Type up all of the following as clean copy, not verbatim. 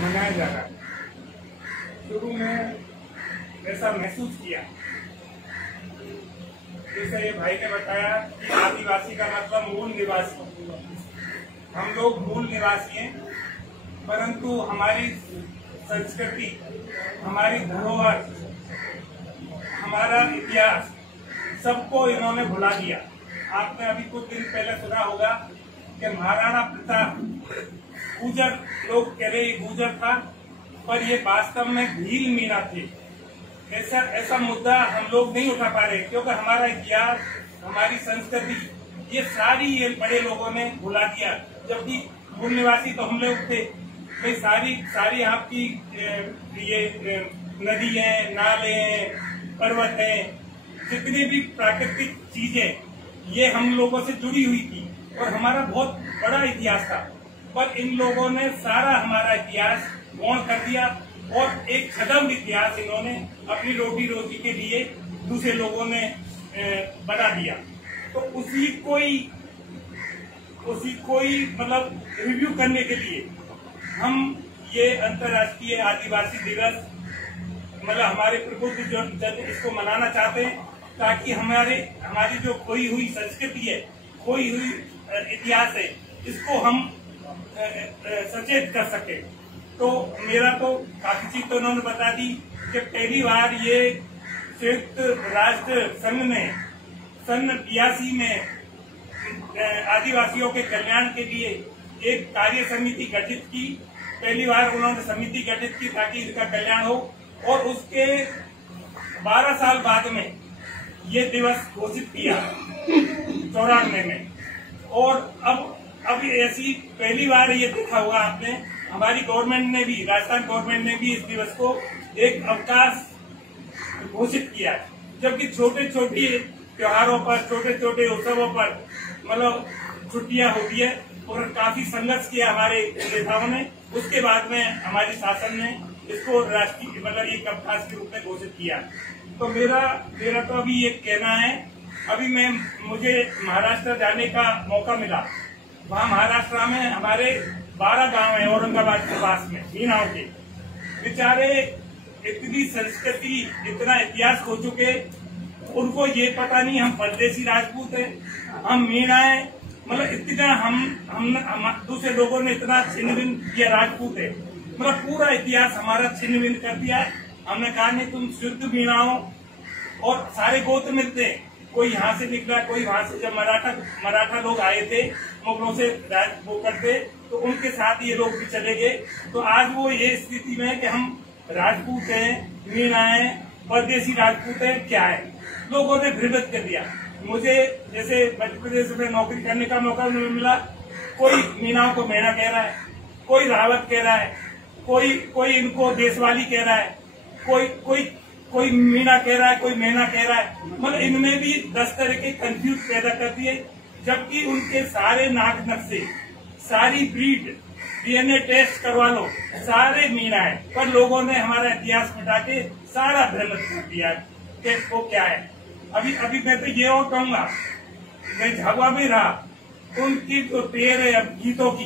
मनाया जा रहा है। शुरू में ऐसा महसूस किया, जैसे ये भाई ने बताया कि आदिवासी का मतलब मूल निवासी। हम लोग मूल निवासी हैं, परंतु हमारी संस्कृति, हमारी धरोहर, हमारा इतिहास सबको इन्होंने भुला दिया। आपने अभी कुछ दिन पहले सुना होगा कि महाराणा प्रताप गुजर, लोग कह रहे गुजर था, पर ये वास्तव में भील मीणा थे। ऐसा मुद्दा हम लोग नहीं उठा पा रहे, क्योंकि हमारा इतिहास, हमारी संस्कृति ये सारी ये बड़े लोगों ने भुला दिया। जबकि मूल निवासी तो हम लोग थे भाई। सारी आपकी ये नदी है, नाले हैं, पर्वत हैं, जितनी भी प्राकृतिक चीजें ये हम लोगों से जुड़ी हुई थी और हमारा बहुत बड़ा इतिहास था। पर इन लोगों ने सारा हमारा इतिहास गौण कर दिया और एक छद्म इतिहास इन्होंने अपनी रोटी रोजी के लिए दूसरे लोगों ने बना दिया। तो उसी कोई मतलब रिव्यू करने के लिए हम ये अंतर्राष्ट्रीय आदिवासी दिवस मतलब हमारे प्रबुद्ध जन इसको मनाना चाहते हैं, ताकि हमारी जो खोई हुई संस्कृति है, खोई हुई इतिहास है, इसको हम सचेत कर सके। तो मेरा तो काफी चीज तो उन्होंने बता दी कि पहली बार ये संयुक्त राष्ट्र संघ ने सन 82 में आदिवासियों के कल्याण के लिए एक कार्य समिति गठित की। पहली बार उन्होंने समिति गठित की ताकि इसका कल्याण हो, और उसके 12 साल बाद में ये दिवस घोषित किया 94 में। और अब ऐसी पहली बार ये देखा होगा आपने, हमारी गवर्नमेंट ने भी, राजस्थान गवर्नमेंट ने भी इस दिवस को एक अवकाश घोषित किया। जबकि छोटे छोटे त्योहारों पर, छोटे छोटे उत्सवों पर मतलब छुट्टियां होती है, और काफी संघर्ष किया हमारे नेताओं ने। उसके बाद में हमारी शासन ने इसको राष्ट्रीय मतलब एक अवकाश के रूप में घोषित किया। तो मेरा तो अभी ये कहना है, अभी मुझे महाराष्ट्र जाने का मौका मिला। वहाँ महाराष्ट्र में हमारे 12 गांव हैं औरंगाबाद के पास में, मीणाओं के। बेचारे इतनी संस्कृति, इतना इतिहास खो चुके, उनको ये पता नहीं हम परदेसी राजपूत हैं, हम मीणा है, मतलब इतना हम दूसरे लोगों ने इतना छिन्न भिन्न किया, राजपूत है, मतलब पूरा इतिहास हमारा छिन्न भिन्न कर दिया है। हमने कहा नहीं, तुम शुद्ध मीणा हो, और सारे गोत्र मिलते हैं, कोई यहाँ से निकला, कोई वहां से। जब मराठा लोग आए थे मुगलों से वो करते, तो उनके साथ ये लोग भी चले गए। तो आज वो ये स्थिति में है कि हम राजपूत हैं, मीणा है, परदेसी राजपूत है, क्या है, लोगों ने भ्रमित कर दिया। मुझे जैसे मध्य प्रदेश में नौकरी करने का मौका मिला, कोई मीणाओं को मेना कह रहा है, कोई रावत कह रहा है, कोई इनको देशवाली कह रहा है, कोई मीणा कह रहा है, कोई मेना कह रहा है। मतलब इनमें भी 10 तरह के कंफ्यूज पैदा कर दिए, जबकि उनके सारे नाक नक्शे, सारी ब्रीड, DNA टेस्ट करवा लो, सारे मीणा है। पर लोगों ने हमारा इतिहास मिटा के सारा भ्रमित कर दिया कि वो क्या है। अभी मैं तो ये और कहूंगा, मैं झाबुआ में रहा, उनकी जो पेड़ है गीतों की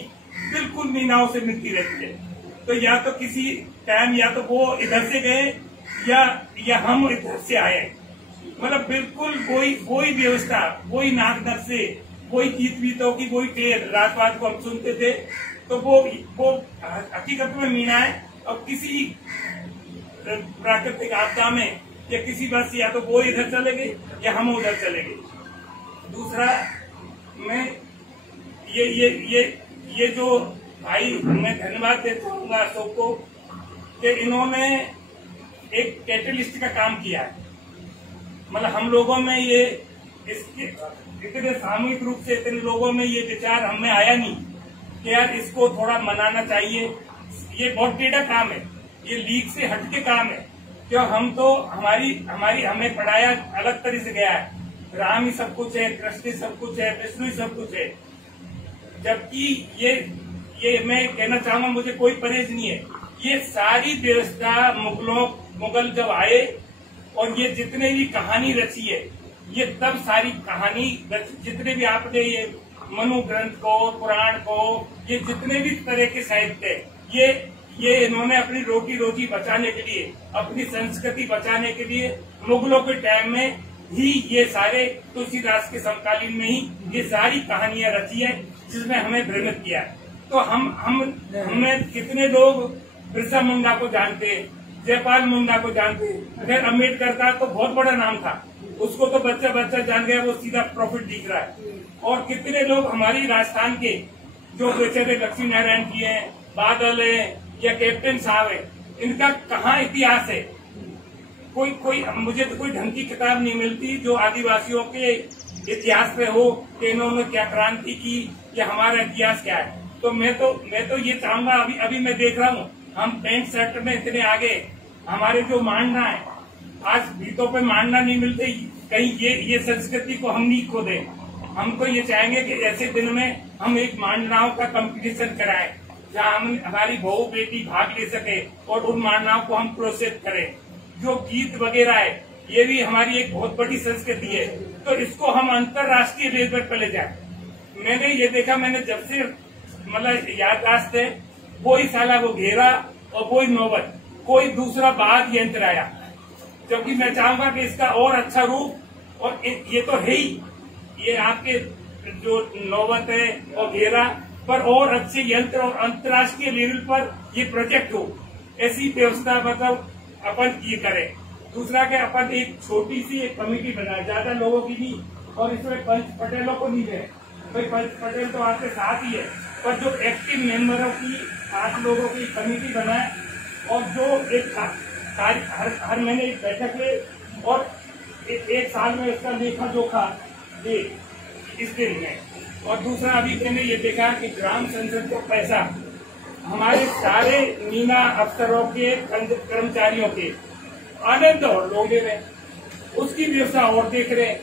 बिल्कुल मीणाओं से मिलती रहती है। तो या तो किसी टाइम या तो वो इधर से गए या हम इधर से आए, मतलब बिल्कुल कोई व्यवस्था, कोई नाक नक्शे, कोई गीत वीतों की कोई टेर रात को हम सुनते थे। तो वो हकीकत में मीणा है। और किसी प्राकृतिक आपदा में या किसी बात से या तो वो इधर चले गए या हम उधर चले गए। दूसरा, मैं ये जो भाई, मैं धन्यवाद देता हूँ अशोक को कि इन्होंने एक कैटलिस्ट का काम किया है। मतलब हम लोगों में ये इसके इतने सामूहिक रूप से इतने लोगों में ये विचार हमें आया नहीं कि यार इसको थोड़ा मनाना चाहिए। ये बहुत टेढ़ा काम है, ये लीग से हटके काम है। क्यों, हम तो हमें पढ़ाया अलग तरह से गया है, राम ही सब कुछ है, कृष्ण ही सब कुछ है, विष्णु ही सब कुछ है। जबकि ये मैं कहना चाहूंगा, मुझे कोई परहेज नहीं है। ये सारी व्यवस्था मुगल जब आए और ये जितने भी कहानी रची है, ये तब सारी कहानी जितने भी आपने ये मनु ग्रंथ को, पुराण को, ये जितने भी तरह के साहित्य, ये इन्होंने अपनी रोटी रोजी बचाने के लिए, अपनी संस्कृति बचाने के लिए मुगलों के टाइम में ही ये सारे तुलसीदास के समकालीन में ही ये सारी कहानियां रची है, जिसमें हमें भ्रमित किया है। तो हमें कितने लोग बिरसा मुंडा को जानते हैं, जयपाल मुंडा को जानते हैं। अगर अम्बेडकर का तो बहुत बड़ा नाम था, उसको तो बच्चा बच्चा जान गया, वो सीधा प्रॉफिट दिख रहा है। और कितने लोग हमारी राजस्थान के जो बेचारे लक्ष्मी नारायण जी हैं, बादल है या कैप्टन साहब है, इनका कहाँ इतिहास है? मुझे तो कोई ढंग की किताब नहीं मिलती जो आदिवासियों के इतिहास पे हो कि इन्होंने क्या क्रांति की या हमारा इतिहास क्या है। तो मैं तो ये चाहूंगा, अभी मैं देख रहा हूँ हम पैंट शर्ट में इतने आगे, हमारे जो मांडना है आज भीतों पे मांडना नहीं मिलते, कहीं ये संस्कृति को हम नहीं खो दें। हम तो ये चाहेंगे कि ऐसे दिन में हम एक मांडनाओं का कंपटीशन कराएं, जहाँ हमारी बहू बेटी भाग ले सके और उन मांडनाओं को हम प्रोत्साहित करें। जो गीत वगैरह है ये भी हमारी एक बहुत बड़ी संस्कृति है, तो इसको हम अंतर्राष्ट्रीय लेवल पर ले जाए। मैंने ये देखा, मैंने जब से मतलब याददाश्त है, कोई साला वो घेरा और कोई नौबत, कोई दूसरा बाद यंत्र आया, जबकि मैं चाहूंगा कि इसका और अच्छा रूप, और ये तो है ही, ये आपके जो नौबत है और घेरा पर और अच्छे यंत्र और अंतर्राष्ट्रीय लेवल पर ये प्रोजेक्ट हो, ऐसी व्यवस्था मतलब अपन ये करें। दूसरा के अपन एक छोटी सी एक कमेटी बनाए, ज्यादा लोगों की नहीं, और इसमें पंच पटेलों को नहीं है भाई, पंच पटेल तो आपके साथ ही है, पर जो एक्टिव मेंबरों की 8 लोगों की कमेटी बनाए, और जो एक हर महीने एक बैठक ले, और एक साल में इसका लेखा जोखा दे इस दिन में। और दूसरा अभी मैंने ये देखा कि ग्राम संसद को पैसा हमारे सारे नीना अफसरों के कर्मचारियों के आनंद और लोग ले रहे, उसकी व्यवस्था और देख रहे,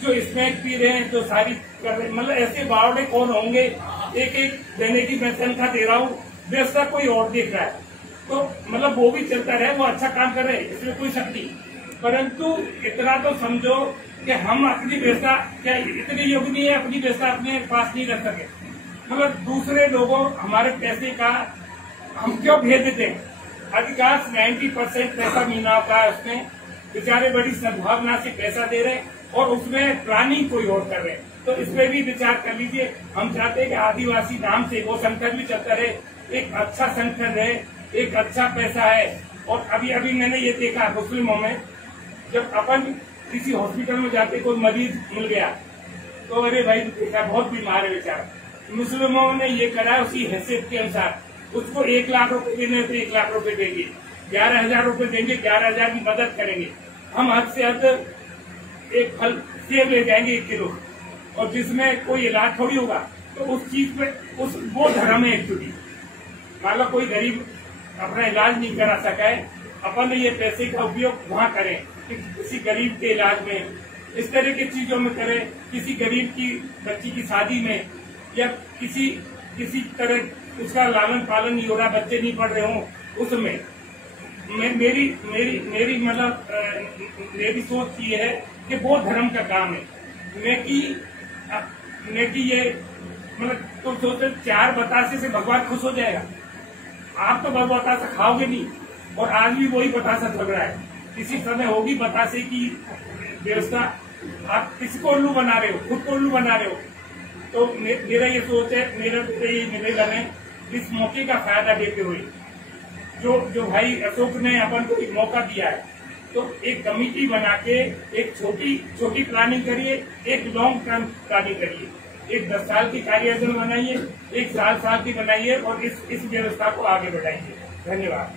जो स्नैक पी रहे हैं, जो सारी कर रहे, मतलब ऐसे बावड़े कौन होंगे, एक देने की मैं तनख्वाह दे रहा हूँ, व्यवस्था कोई और देख रहा है। तो मतलब वो भी चलता रहे, वो अच्छा काम कर रहे, इसमें कोई शक नहीं, परंतु इतना तो समझो कि हम अपनी व्यवस्था क्या इतने योग्य नहीं है, अपनी व्यवस्था अपने पास नहीं रख सके। मतलब दूसरे लोगों हमारे पैसे का हम क्यों भेज देते हैं? अधिकांश 90% पैसा मीना का है, उसमें बेचारे बड़ी सद्भावना से पैसा दे रहे और उसमें प्लानिंग कोई और कर रहे। तो इसमें भी विचार कर लीजिए। हम चाहते हैं कि आदिवासी नाम से वो संगठन भी चलता रहे, एक अच्छा संगठन रहे, एक अच्छा पैसा है। और अभी मैंने ये देखा मुस्लिमों में, जब अपन किसी हॉस्पिटल में जाते कोई मरीज मिल गया तो अरे भाई देखा बहुत बीमार है बेचारा, मुस्लिमों ने ये करा उसी हैसियत के अनुसार, उसको 1 लाख रुपए देने तो 1 लाख रुपए देंगे, 11,000 रुपए देंगे, 11,000 की मदद करेंगे। हम हद से हद एक फल सेब ले जाएंगे 1 किलो, और जिसमें कोई इलाज थोड़ी होगा, तो उस चीज पे वो धर्म है एक्चुअली। मान लो कोई गरीब अपना इलाज नहीं करा सका है, अपन ये पैसे का उपयोग वहाँ करें कि किसी गरीब के इलाज में, इस तरह की चीजों में करें, किसी गरीब की बच्ची की शादी में, या किसी तरह उसका लालन पालन नहीं हो रहा, बच्चे नहीं पढ़ रहे हों, उसमें मेरी मतलब मेरी सोच ये है कि वो धर्म का काम है। नेकी ये मतलब तो सोचते 4 बतासे से भगवान खुश हो जाएगा। आप तो बतासा खाओगे नहीं, और आज भी वही बतासा चल रहा है। किसी समय होगी बतासे की व्यवस्था, आप किसको उल्लू बना रहे हो, खुद को उल्लू बना रहे हो। तो मेरा ये सोच है, मेरा ये निवेदन है, इस मौके का फायदा लेते हुए जो भाई अशोक ने अपन को एक मौका दिया है, तो एक कमिटी बना के एक छोटी प्लानिंग करिए, एक लॉन्ग टर्म प्लानिंग करिए, एक 10 साल की कार्य योजना बनाइए, एक साल की बनाइए, और इस व्यवस्था को आगे बढ़ाइए। धन्यवाद।